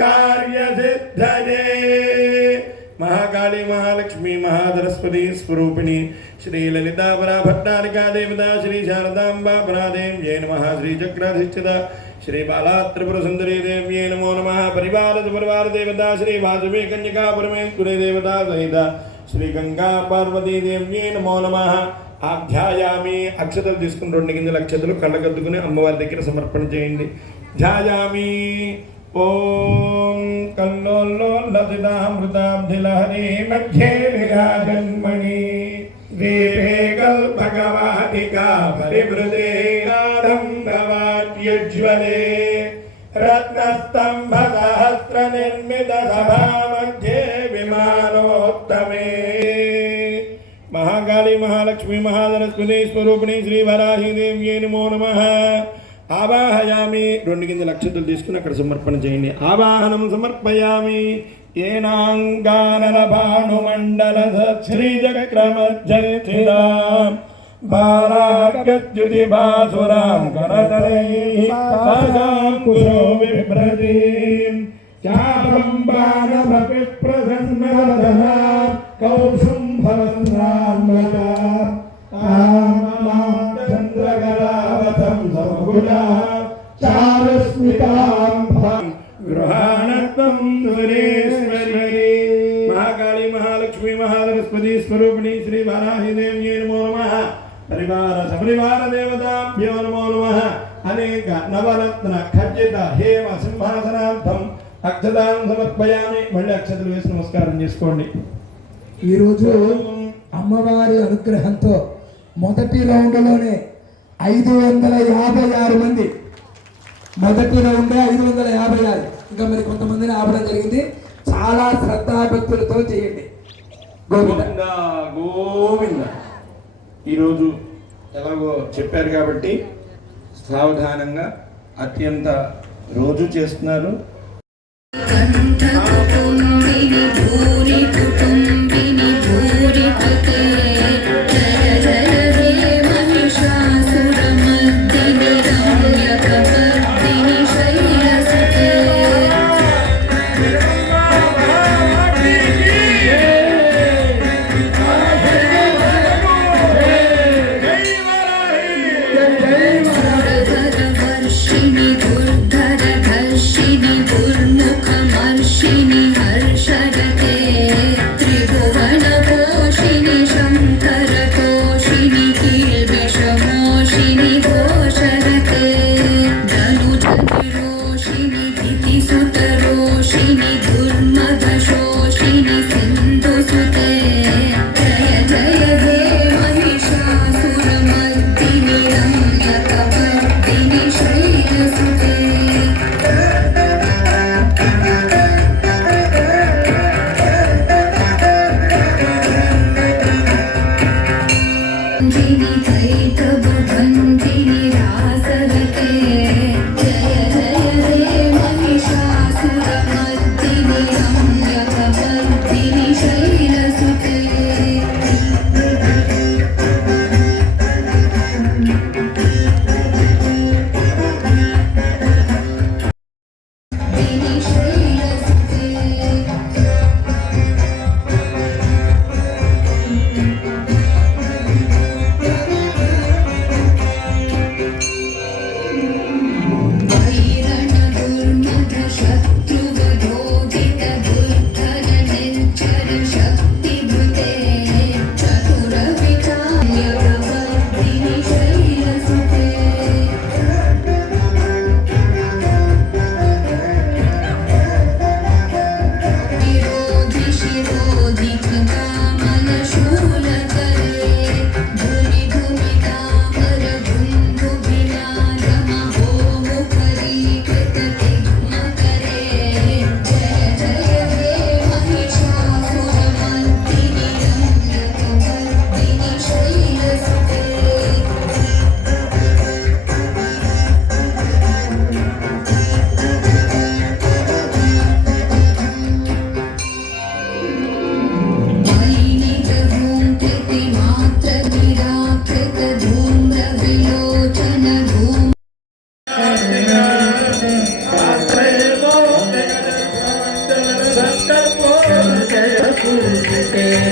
कार्यसिद्धये महाकाली महालक्ष्मी महासरस्वती स्वरूपिणी श्री ललिता परा भट्टारिका देवता श्री शारदांबा परादेव्यै नमः श्री चक्राधिष्ठिता श्री बाला त्रिपुर सुंदरी देव्यै नमो नमः परिवार देवता श्री वासवी कन्यका परमेश्वरी देवता सहित श्री गंगा पार्वती देव्यै नमो नमः आध्यायामी अक्षतలు తీసుకుని 2 గింజల అక్షతలు కళ్ళగద్దుకుని అమ్మవారి దగ్గర సమర్పణ చేయండి ధ్యాయామి ओम कल्लोल्लोलसितामृताब्धिलहरी मध्ये विराजन्मणि दीपे कल्पकवाटिका परिवृते आनन्दवाद्युज्ज्वले रत्नस्तम्भसहस्रनिर्मितसभा मध्ये विमानोत्तमे महाकाली महालक्ष्मी महासरस्वती स्वरूपिणी श्री वराही देव्यै नमो नमः आवाहयामी 2 గింజల అక్షతలు తీసుకుని అక్కడ సమర్పణ చేయండి ఆవాహనం సమర్పయామి ఏనాంగానలభానుమండల శ్రీ జగక్రమజ్జయతిరాం బాలార్గద్యుతి బాసురాం కరతలైః కుశో విభ్రతీం చాపంబాణమపి ప్రసన్నవదనాం కౌసుంభవస్నాన్మలా चंद्रकलावतं समगुणा चारुस्मितां गृहाणत्वं सुरेश्वरी महाकाली महालक्ष्मी महासरस्वती स्वरूपिणी श्री वाराही देव्यै नमो नमः परिवार सपरिवार देवताभ्यो नमो नमः अनेक नवरत्न खज्जित हेम సింహాసనార్థం అక్షతాం సమర్పయామి మళ్ళీ అక్షతలు వేసి నమస్కారం చేసుకోండి ఈ రోజు అమ్మవారి అనుగ్రహంతో మొదటి రౌండ్లోనే 556 మంది మొదటి రౌండ్ 556 ఇంకా మరి కొంతమందిని ఆపడం జరిగింది చాలా శ్రద్ధాభక్తులతో చేయండి గోవింద గోవింద ఈరోజు ఎలాగో చెప్పారు కాబట్టి సావధానంగా అత్యంత రోజు చేస్తున్నారు दुर्धर हर्षिणी दुर्मुख मर्षिणी हर्ष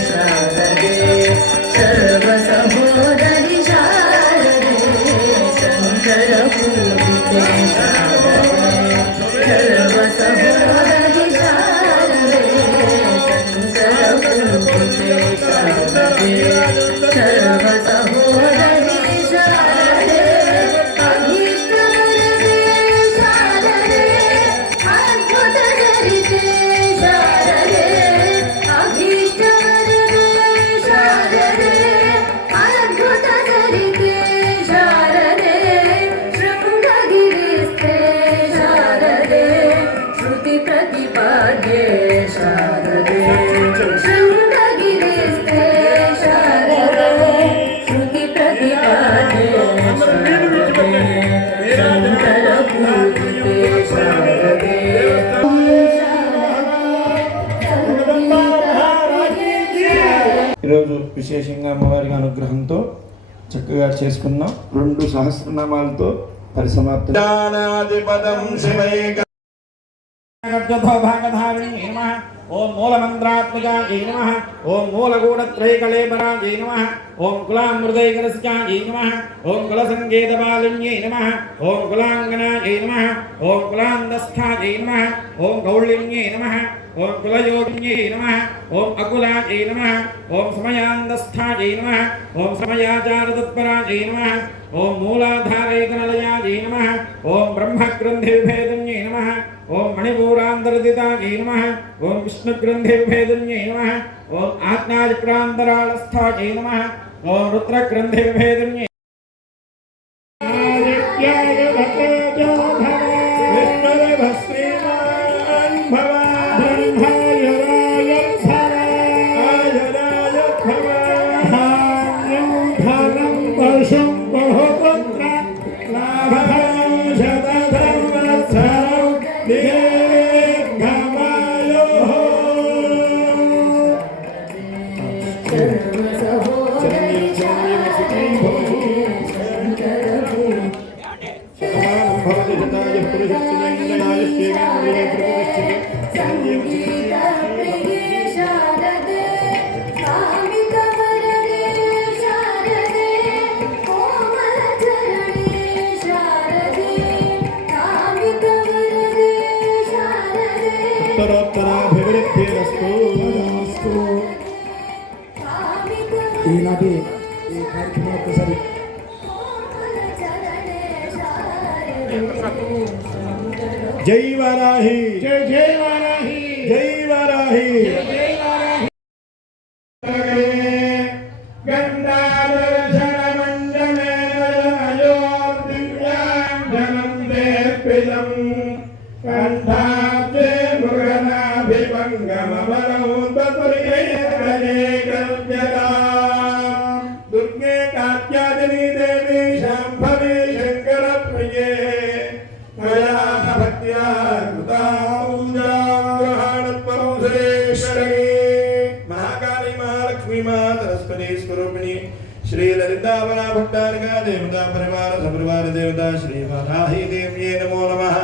शारदे सर्वसहोदरि शारदे शङ्करपूजिते शारदे सर्वसहोदरि शारदे शङ्करपूजिते शारदे सर्वसहोदरि शारदे अभीष्टवरदे शारदे अद्भुतचरिते शारदे अभीष्टवरदे शारदे अद्भुतचरिते शारदे शृङ्गगिरिस्ते शारदे श्रुतिप्रतिपाद्ये शारदे शृङ्गगिरिस्ते शारदे श्रुतिप्रतिपाद्ये शारदे शङ्करपूजिते शारदे ఈరోజు విశేషంగా అమ్మవారి అనుగ్రహంతో చక్కగా చేసుకున్నాం. 2 సహస్రనామాలతో పరిసమాప్తి. జ్ఞానాధిపదం శివైక భాగధారిణ్యై నమః. ఓం మూలమంత్రాత్మజాయై నమః. ఓం మూలగూఢత్రైకలేపరాజై నమః. ఓం కులామృతైకరస్యాయై నమః. ఓం కులసంకేతపాలిన్యై నమః. ఓం కులాంగనాయై నమః. ఓం కులాంధస్థాయై నమః. ఓం కౌళిన్యై నమః. ఓం కులయోగిన్యై నమః. ఓం అకులాయై నమః. ఓం సమయాంధస్థాయై నమః. ఓం సమయాచారతత్పరాయై నమః. ఓం మూలాధారైకనలయాయై నమః. ఓం బ్రహ్మగ్రంథివిభేదన్యై నమః. ఓం మణిపూరాంతర్దితాయై నమః. ఓం విష్ణుగ్రంథివిభేదన్యై నమః. ఓం ఆజ్ఞాచక్రాంతరాళస్థాయై నమః. ఓం రుద్రగ్రంథివిభేదన్యై ఈనాటి ఈ కార్యక్రమం ఒక్కసారి జై వారాహి జై జై వారాహి జై వారాహి జై వారాహి. దుర్గే కాత్యాయని దేవి శాంభవి శంకర ప్రియే భక్త్యా महाकाली महालक्ष्मी महासरस्वती स्वरूपिणी श्री ललिता भट्टारिका देवता परिवार सपरिवार देवता श्री वाराही देव्ये नमो नमः.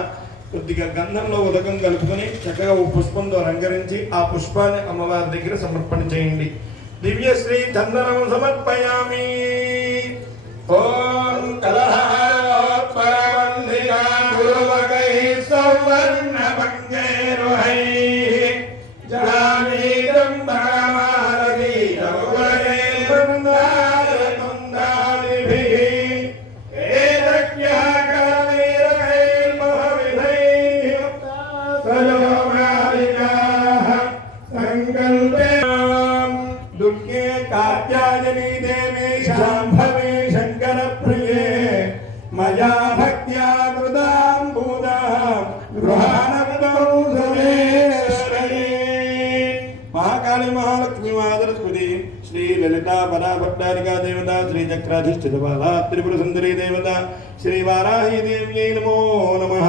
కొద్దిగా గంధంలో ఉదకం కలుపుకొని చక్కగా ఓ పుష్పంతో అలంకరించి ఆ పుష్పాన్ని అమ్మవారి దగ్గర సమర్పణ చేయండి. దివ్యశ్రీ చందనం సమర్పయామి. ఓం కలహారోత్పరవందిగా గురువకై సౌవర్ణభంగైరుహైః జలానీతం భగవారది రఘువరే బృందారకుందాలిభిః ఏతజ్ఞః కరవీరకైర్మహవిధైః సయోగాలికాః సంకల్పేం దుర్గే కాత్యాయని దేవి శాంభవి శంకర ప్రియే మయా భక్త్యా కృతాం పూజాం గృహాణం సర్వేశ్వరీ. महाकाली महालक्ष्मी महासरस्वती श्री ललिता भट्टारिका देवता श्री चक्राधिष्ठित बाला त्रिपुर सुंदरी देवता श्री वाराही देव्यै नमो नमः.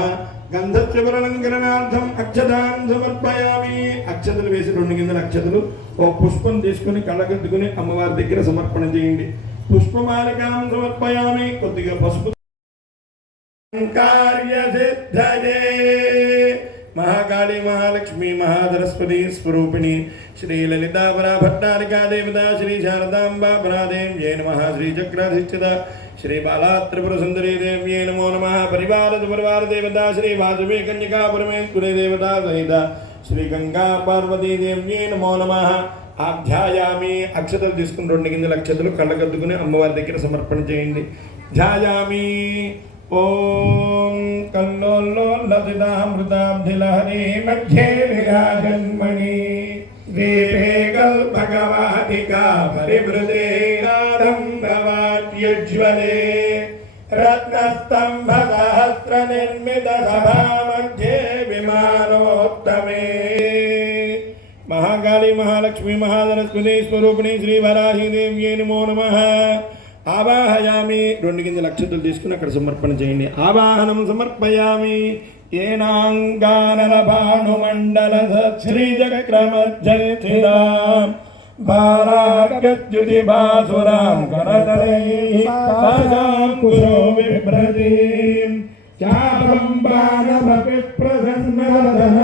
गंधस्य वर्णंकरणार्थम अक्षतां समर्पयामि. అక్షతలు వేసి 2 గింజల అక్షతలు ఓ పుష్పం తీసుకొని కళ్ళగద్దుకొని అమ్మవారి దగ్గర సమర్పణ చేయండి. పుష్పమాలికాం సమర్పయామి. కొద్దిగా పసుపు కార్యసిద్ధయే महाकाली महालक्ष्मी महासरस्वती स्वरूपिणी श्री ललितापरा भट्टारिका देवता श्री शारदांबा परादेव जय नमः श्री चक्राधिष्ठिता श्री बाला त्रिपुर सुंदरी देव्ये नमो नमः परिवार देवता श्री वासवी कन्यका परमेश्वरी देवता सहित श्री गंगा पार्वती देव्ये नमो नमः ध्यायामी अक्षतలు తీసుకుని 2 గింజల అక్షతలు కళ్ళకద్దుకుని అమ్మవారి దగ్గర సమర్పణ చేయండి ధ్యాయామి ఓం కల్లోల్లసితామృతాబ్ధిలహరి మధ్యే విరాజన్మణి దీపే కల్పకవాటికా పరివృతే నాదంబవాద్యుజ్వలే రత్నస్తంభ సహస్ర నిర్మిత సభా మధ్యే విమానోత్తమే महाकाली महालक्ष्मी महासरस्वती स्वरूपिणी श्री वराही देव्ये नमो नमः आवाहयामि 2 గింజల అక్షతలు తీసుకుని అక్కడ సమర్పణ చేయండి ఆవాహనం సమర్పయామి ఏనాంగానలభానుమండల శ్రీ చక్రమధ్యస్థితాం భారాగద్యుతి భాసురాం కరతరైః కుశో విభ్రతీం చాపంబాణమపి ప్రసన్నవదన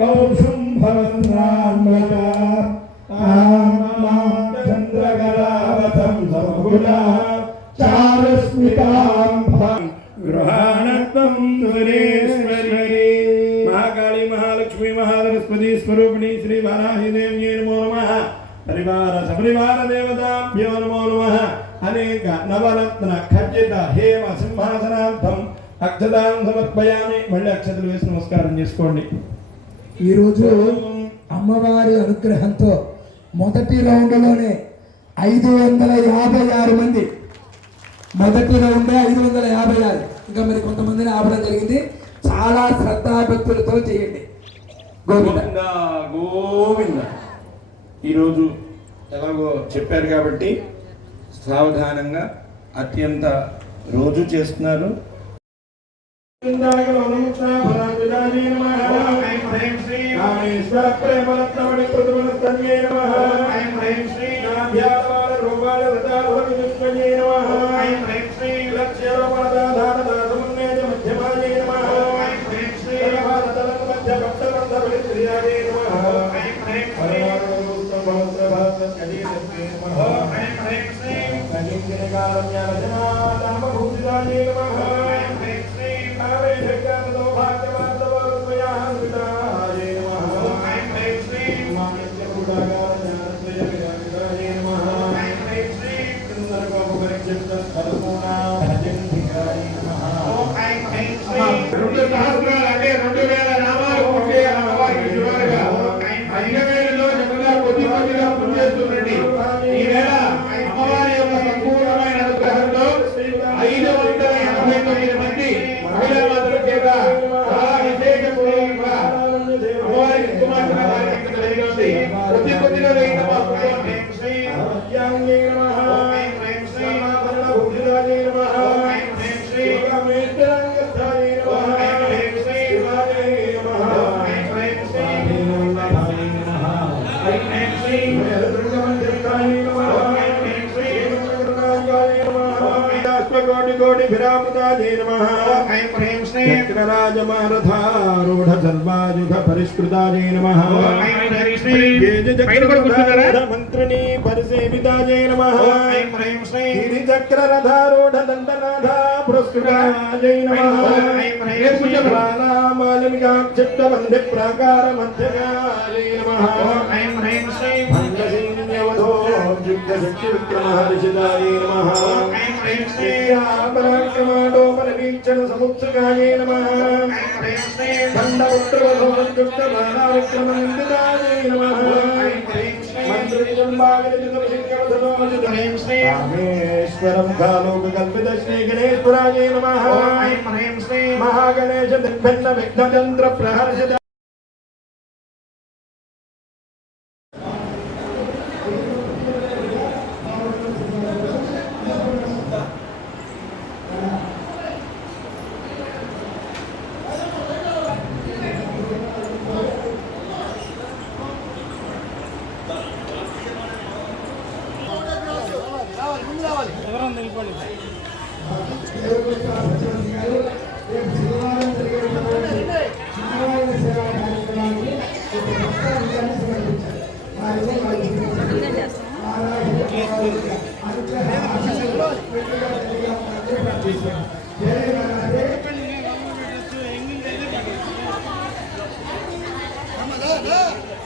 కౌశుంభవస్నాన్వతా చంద్రకళావతం సమగుణా చారుస్మితాం గృహాణత్వం సురేశ్వరి महाकाली महालक्ष्मी महासरस्वती स्वरूपिणी श्री वाराही देव्ये नमो नमः परिवार सपरिवार देवताभ्यो नमो नमः अनेक नवरत्न खचित हेम సింహాసనార్థం అక్షతాం సమర్పయామి మళ్ళీ అక్షతలు వేసి నమస్కారం చేసుకోండి ఈరోజు అమ్మవారి అనుగ్రహంతో మొదటి రౌండ్లోనే 556 మంది మొదటి రౌండ్ 556 ఇంకా మరి కొంతమందిని ఆపడం జరిగింది చాలా శ్రద్ధాభక్తులతో చేయండి గోవింద గోవింద ఈరోజు ఎలాగో చెప్పారు కాబట్టి సావధానంగా అత్యంత రోజు చేస్తున్నారు कोटि विरामताये नमः ऐं ह्रीं श्रीं चक्रराजमहारथारूढ सर्वायुध परिष्कृताये नमः ऐं ह्रीं श्रीं गेजचक्ररथारूढ मंत्रिणी परिसेविताये नमः ऐं ह्रीं श्रीं गिरिचक्ररथारूढ दण्डनाथा पुरस्कृताये नमः ऐं ह्रीं श्रीं बालामालिकाक्षिप्तवन्दे प्राकार मध्यगाये नमः ऐं ह्रीं श्रीं भङ्गसिंहवधो युद्धशक्तिविक्रमहर्षिताये नमः ऐं ह्रीं श्रीं पराक्रमाडो परवीक्षण समुत्सुकाये नमः ऐं ह्रीं श्रीं दण्डवक्त्रवधोमन्युक्तबालाविक्रमनिन्दिताये नमः ऐं ह्रीं श्रीं मन्त्रिजम्बागलितकविशिखरधरोजितं श्रीं रामेश्वरं कालोककल्पितश्री गणेश्वराये नमः ऐं ह्रीं श्रीं महागणेश दिग्भिन्न विघ्नतन्त्र प्रहर्षित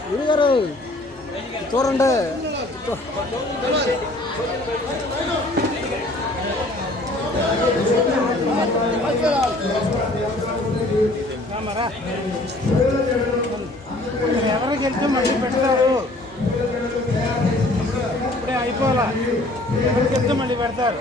గురుగారు చూడండి ఎవరికి వెళ్తే మళ్ళీ పెడతారు ఇప్పుడే అయిపోవాలా ఎవరికి వెళ్తే మళ్ళీ పెడతారు